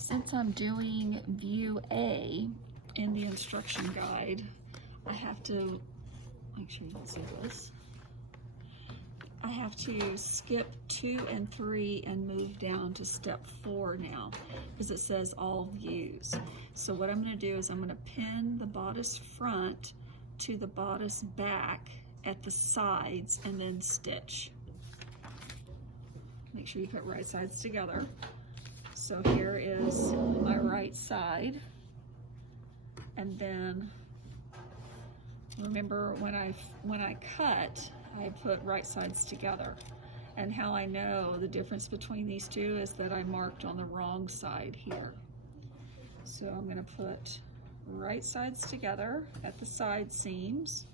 Since I'm doing view A in the instruction guide, I have to, make sure you can see this, I have to skip 2 and 3 and move down to step 4 now, because it says all views. So what I'm going to do is I'm going to pin the bodice front to the bodice back at the sides and then stitch. Make sure you put right sides together. So here is my right side, and then remember when I cut, I put right sides together. And how I know the difference between these two is that I marked on the wrong side here. So I'm going to put right sides together at the side seams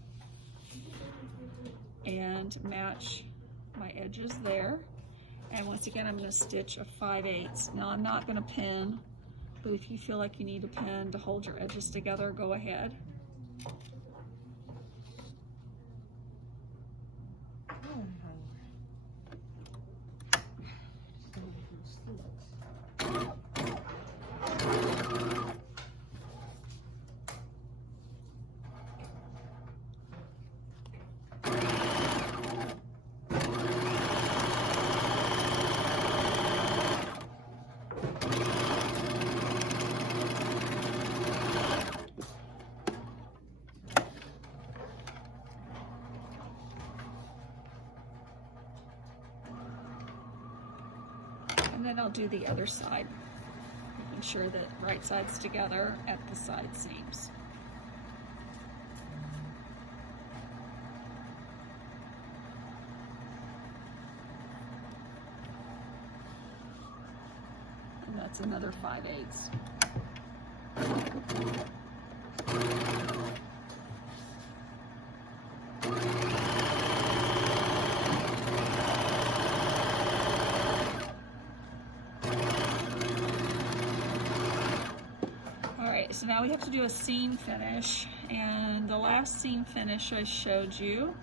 and match my edges there. And once again, I'm going to stitch a 5/8. Now I'm not going to pin, but if you feel like you need a pin to hold your edges together, go ahead. And then I'll do the other side, making sure that right side's together at the side seams. And that's another 5/8. So now we have to do a seam finish, and the last seam finish I showed you,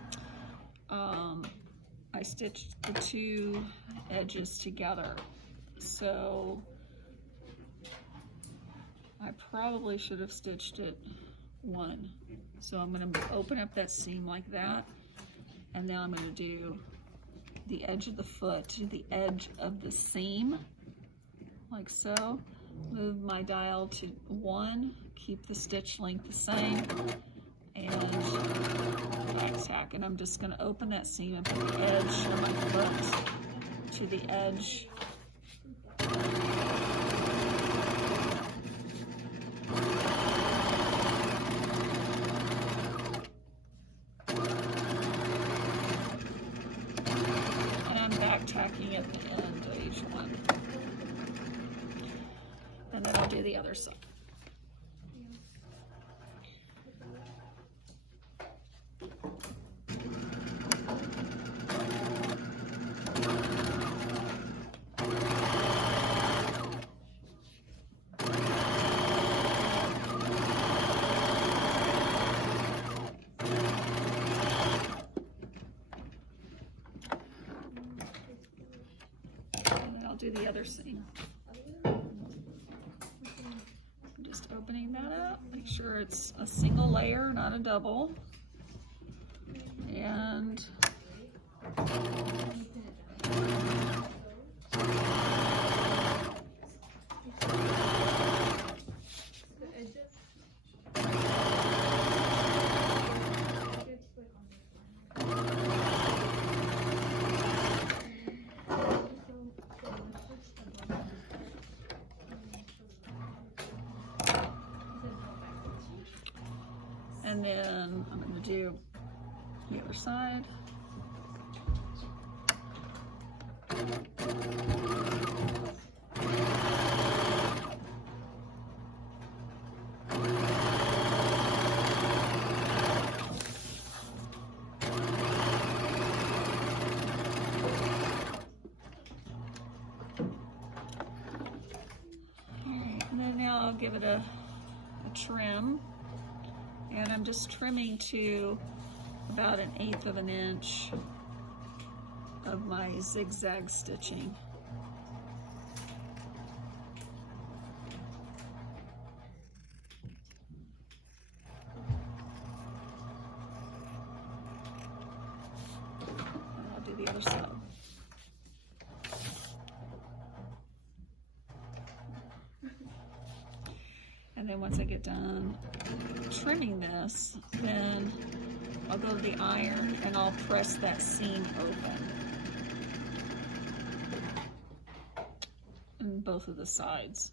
I stitched the 2 edges together. So I probably should have stitched it 1. So I'm going to open up that seam like that, and now I'm going to do the edge of the foot to the edge of the seam, like so. Move my dial to 1, keep the stitch length the same, and back tack. And I'm just going to open that seam and put the edge of my foot to the edge. And I'm back tacking at the end of each one. And then I'll do the other side. And then I'll do the other seam. Just opening that up, make sure it's a single layer, not a double. And then I'm going to do the other side. And then now I'll give it a trim. And I'm just trimming to about 1/8 of an inch of my zigzag stitching. do the other side. And then once I get done trimming this, then I'll go to the iron and I'll press that seam open on both of the sides.